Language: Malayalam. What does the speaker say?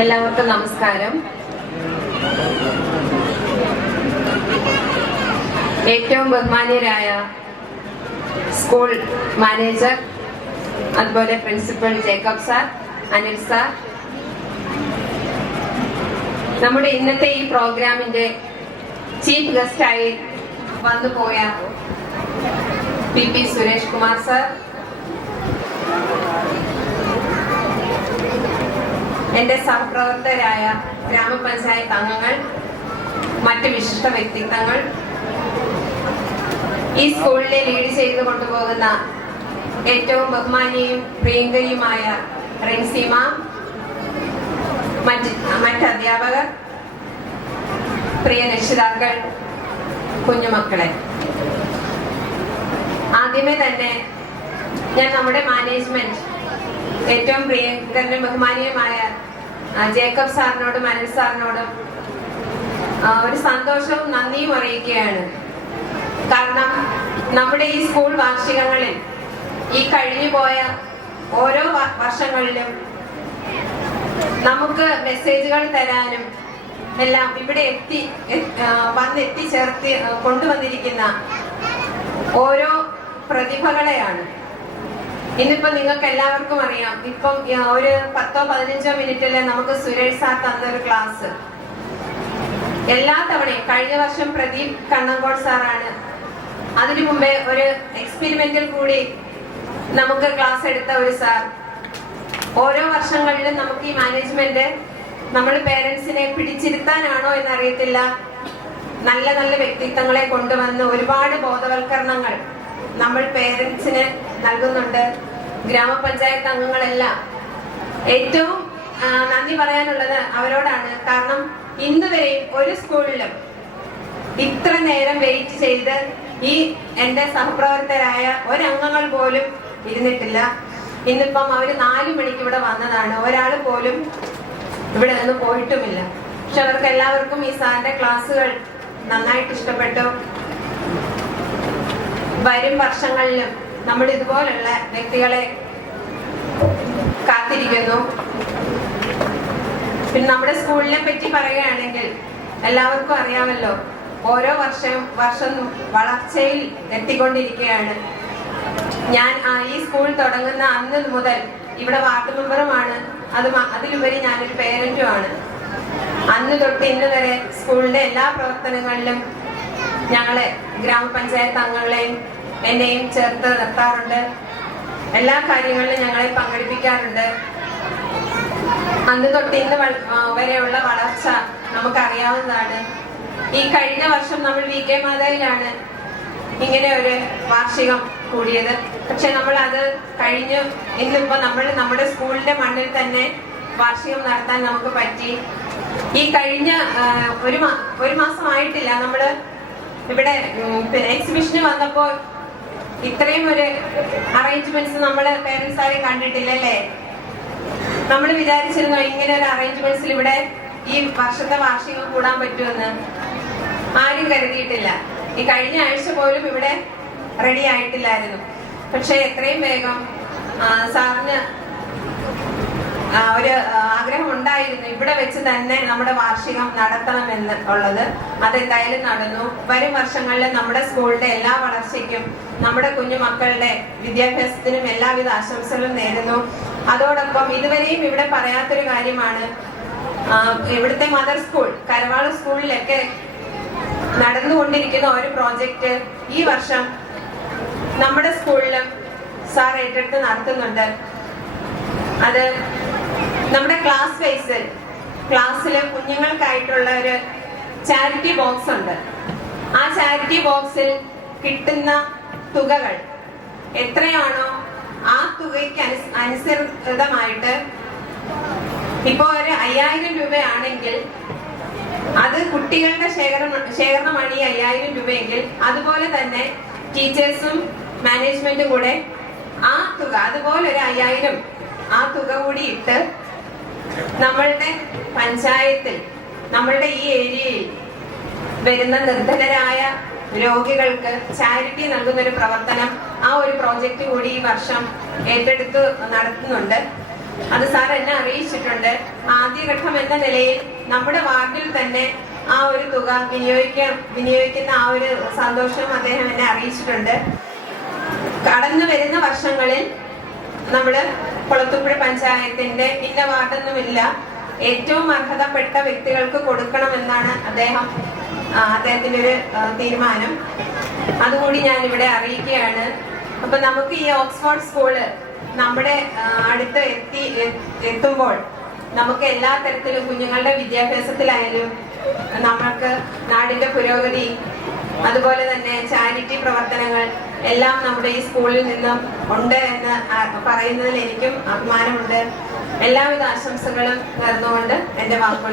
എല്ലാവർക്കും നമസ്കാരം. ഏറ്റവും ബഹുമാന്യരായ സ്കൂൾ മാനേജർ, അതുപോലെ principal Jacob sir, Anil sir, നമ്മുടെ ഇന്നത്തെ ഈ പ്രോഗ്രാമിന്റെ ചീഫ് ഗസ്റ്റായി വന്നുപോയ പി സുരേഷ് കുമാർ സാർ, എന്റെ സഹപ്രവർത്തകരായ ഗ്രാമപഞ്ചായത്ത് അംഗങ്ങൾ, മറ്റ് വിശിഷ്ട വ്യക്തിത്വങ്ങൾ, ഈ സ്കൂളിനെ ലീഡ് ചെയ്തു കൊണ്ടുപോകുന്ന ഏറ്റവും ബഹുമാനിയും പ്രിയങ്കരിയുമായ റിൻസിമ, മറ്റ് അധ്യാപകർ, പ്രിയ രക്ഷിതാക്കൾ, കുഞ്ഞുമക്കളെ, ആദ്യമേ തന്നെ ഞാൻ നമ്മുടെ മാനേജ്മെന്റ് ഏറ്റവും പ്രിയങ്കരനും ബഹുമാനീയമായ ജേക്കബ് സാറിനോടും അനിൽ സാറിനോടും ഒരു സന്തോഷവും നന്ദിയും അറിയിക്കുകയാണ്. കാരണം നമ്മുടെ ഈ സ്കൂൾ വാർഷികങ്ങളിൽ ഈ കഴിഞ്ഞു പോയ ഓരോ വർഷങ്ങളിലും നമുക്ക് മെസ്സേജുകൾ തരാനും എല്ലാം ഇവിടെ എത്തിച്ചേർത്ത് കൊണ്ടുവന്നിരിക്കുന്ന ഓരോ പ്രതിഭകളെയാണ്. ഇന്നിപ്പോ നിങ്ങൾക്ക് എല്ലാവർക്കും അറിയാം, ഇപ്പം ഒരു 10-15 മിനിറ്റില് നമുക്ക് സുരേഷ് സാർ തന്നൊരു ക്ലാസ് എല്ലാ തവണയും, കഴിഞ്ഞ വർഷം പ്രദീപ് കണ്ണങ്കോട് സാറാണ്, അതിനു മുമ്പേ ഒരു എക്സ്പെരിമെന്റിൽ കൂടി നമുക്ക് ക്ലാസ് എടുത്ത ഒരു സാർ. ഓരോ വർഷങ്ങളിലും നമുക്ക് ഈ മാനേജ്മെന്റ് നമ്മൾ പേരൻസിനെ പിടിച്ചിരുത്താനാണോ എന്നറിയത്തില്ല, നല്ല നല്ല വ്യക്തിത്വങ്ങളെ കൊണ്ടുവന്ന് ഒരുപാട് ബോധവൽക്കരണങ്ങൾ നമ്മൾ പേരൻസിന് നൽകുന്നുണ്ട്. ഗ്രാമപഞ്ചായത്ത് അംഗങ്ങളെല്ലാം ഏറ്റവും നന്ദി പറയാനുള്ളത് അവരോടാണ്. കാരണം ഇന്നുവരെയും ഒരു സ്കൂളിലും ഇത്ര നേരം വെയിറ്റ് ചെയ്ത് ഈ എന്റെ സഹപ്രവർത്തകരായ ഒരംഗങ്ങൾ പോലും ഇരുന്നിട്ടില്ല. ഇന്നിപ്പം അവര് 4 മണിക്ക് ഇവിടെ വന്നതാണ്, ഒരാൾ പോലും ഇവിടെ നിന്ന് പോയിട്ടുമില്ല. പക്ഷെ അവർക്ക് എല്ലാവർക്കും ഈ സാറിന്റെ ക്ലാസ്സുകൾ നന്നായിട്ട് ഇഷ്ടപ്പെട്ടു. വരും വർഷങ്ങളിലും നമ്മൾ ഇതുപോലുള്ള വ്യക്തികളെ കാത്തിരിക്കുന്നു. പിന്നെ നമ്മുടെ സ്കൂളിനെ പറ്റി പറയുകയാണെങ്കിൽ എല്ലാവർക്കും അറിയാമല്ലോ, ഓരോ വർഷം വളർച്ചയിൽ എത്തിക്കൊണ്ടിരിക്കുകയാണ്. ഞാൻ ഈ സ്കൂൾ തുടങ്ങുന്ന അന്ന് മുതൽ ഇവിടെ വാർഡ് മെമ്പറുമാണ്, അതിലുപരി ഞാനൊരു പേരന്റുമാണ്. അന്ന് തൊട്ട് ഇന്ന് വരെ സ്കൂളിന്റെ എല്ലാ പ്രവർത്തനങ്ങളിലും ഞങ്ങളെ ഗ്രാമപഞ്ചായത്ത് അംഗങ്ങളെയും എന്നെയും ചേർത്ത് നിർത്താറുണ്ട്. എല്ലാ കാര്യങ്ങളിലും ഞങ്ങളെ പങ്കെടുപ്പിക്കാറുണ്ട്. അന്ന് തൊട്ട് ഇന്ന് വരെയുള്ള വളർച്ച നമുക്കറിയാവുന്നതാണ്. ഈ കഴിഞ്ഞ വർഷം നമ്മൾ VK മാതാവിലാണ് ഇങ്ങനെ ഒരു വാർഷികം കൂടിയത്. പക്ഷെ നമ്മൾ അത് കഴിഞ്ഞു. ഇന്നിപ്പോ നമ്മൾ നമ്മുടെ സ്കൂളിന്റെ മണ്ണിൽ തന്നെ വാർഷികം നടത്താൻ നമുക്ക് പറ്റി. ഈ കഴിഞ്ഞ ഒരു മാസമായിട്ടില്ല നമ്മള് ഇവിടെ എക്സിബിഷന് വന്നപ്പോൾ ഇത്രയും ഒരു അറേഞ്ച്മെന്റ്സ് നമ്മള് പേരൻസ് ആരെയും കണ്ടിട്ടില്ല അല്ലേ? നമ്മൾ വിചാരിച്ചിരുന്നോ ഇങ്ങനെ ഒരു അറേഞ്ച്മെന്റ്സിൽ ഇവിടെ ഈ വർഷത്തെ വാർഷികം കൂടാൻ പറ്റുമെന്ന്? ആരും കരുതിയിട്ടില്ല. ഈ കഴിഞ്ഞ ആഴ്ച പോലും ഇവിടെ റെഡി ആയിട്ടില്ലായിരുന്നു. പക്ഷെ എത്രയും വേഗം സാറിന് ഒരു ആഗ്രഹം ഉണ്ടായിരുന്നു ഇവിടെ വെച്ച് തന്നെ നമ്മുടെ വാർഷികം നടത്തണമെന്ന് ഉള്ളത്. അതെന്തായാലും നടന്നു. വരും വർഷങ്ങളിൽ നമ്മുടെ സ്കൂളിന്റെ എല്ലാ വളർച്ചയ്ക്കും നമ്മുടെ കുഞ്ഞുമക്കളുടെ വിദ്യാഭ്യാസത്തിനും എല്ലാവിധ ആശംസകളും നേരുന്നു. അതോടൊപ്പം ഇതുവരെയും ഇവിടെ പറയാത്തൊരു കാര്യമാണ്, ഇവിടുത്തെ മദർ സ്കൂൾ കരവാള സ്കൂളിലൊക്കെ നടന്നുകൊണ്ടിരിക്കുന്ന ഒരു പ്രോജക്റ്റ് ഈ വർഷം നമ്മുടെ സ്കൂളിലും സാർ ഏറ്റെടുത്ത് നടത്തുന്നുണ്ട്. അത് നമ്മുടെ ക്ലാസ് വൈസിൽ ക്ലാസ്സിലെ കുഞ്ഞുങ്ങൾക്കായിട്ടുള്ള ഒരു ചാരിറ്റി ബോക്സ് ഉണ്ട്. ആ ചാരിറ്റി ബോക്സിൽ കിട്ടുന്ന തുകകൾ എത്രയാണോ ആ തുകയ്ക്ക് അനുസൃതമായിട്ട്, ഇപ്പോ ഒരു 5000 രൂപയാണെങ്കിൽ അത് കുട്ടികളുടെ ശേഖരണമാണ് ഈ 5000 രൂപയെങ്കിൽ, അതുപോലെ തന്നെ ടീച്ചേഴ്സും മാനേജ്മെന്റും കൂടെ ആ തുക, അതുപോലെ ഒരു 5000 ആ തുക കൂടി ഇട്ട് നമ്മളുടെ പഞ്ചായത്തിൽ, നമ്മളുടെ ഈ ഏരിയയിൽ വരുന്ന നിർധനരായ രോഗികൾക്ക് ചാരിറ്റി നൽകുന്ന ഒരു പ്രവർത്തനം, ആ ഒരു പ്രോജക്റ്റ് കൂടി ഈ വർഷം ഏറ്റെടുത്ത് നടത്തുന്നുണ്ട്. അത് സാർ എന്നെ അറിയിച്ചിട്ടുണ്ട്. ആദ്യഘട്ടം എന്ന നിലയിൽ നമ്മുടെ വാർഡിൽ തന്നെ ആ ഒരു തുക വിനിയോഗിക്കുന്ന ആ ഒരു സന്തോഷം അദ്ദേഹം എന്നെ അറിയിച്ചിട്ടുണ്ട്. കടന്നു വരുന്ന വർഷങ്ങളിൽ നമ്മള് കുളത്തൂപ്പുഴ പഞ്ചായത്തിന്റെ ഇന്ന വാർഡൊന്നുമില്ല, ഏറ്റവും അർഹതപ്പെട്ട വ്യക്തികൾക്ക് കൊടുക്കണമെന്നാണ് അദ്ദേഹത്തിന്റെ ഒരു തീരുമാനം. അതുകൂടി ഞാൻ ഇവിടെ അറിയിക്കുകയാണ്. അപ്പൊ നമുക്ക് ഈ ഓക്സ്ഫോർഡ് സ്കൂള് നമ്മുടെ അടുത്ത് എത്തുമ്പോൾ നമുക്ക് എല്ലാ തരത്തിലും കുഞ്ഞുങ്ങളുടെ വിദ്യാഭ്യാസത്തിലായാലും നമ്മൾക്ക് നാടിന്റെ പുരോഗതി, അതുപോലെ തന്നെ ചാരിറ്റി പ്രവർത്തനങ്ങൾ എല്ലാം നമ്മുടെ ഈ സ്കൂളിൽ നിന്നും ഉണ്ട് എന്ന് പറയുന്നതിൽ എനിക്കും അഭിമാനമുണ്ട്. എല്ലാവിധ ആശംസകളും നേർന്നുകൊണ്ട് എന്റെ വാക്കുകൾ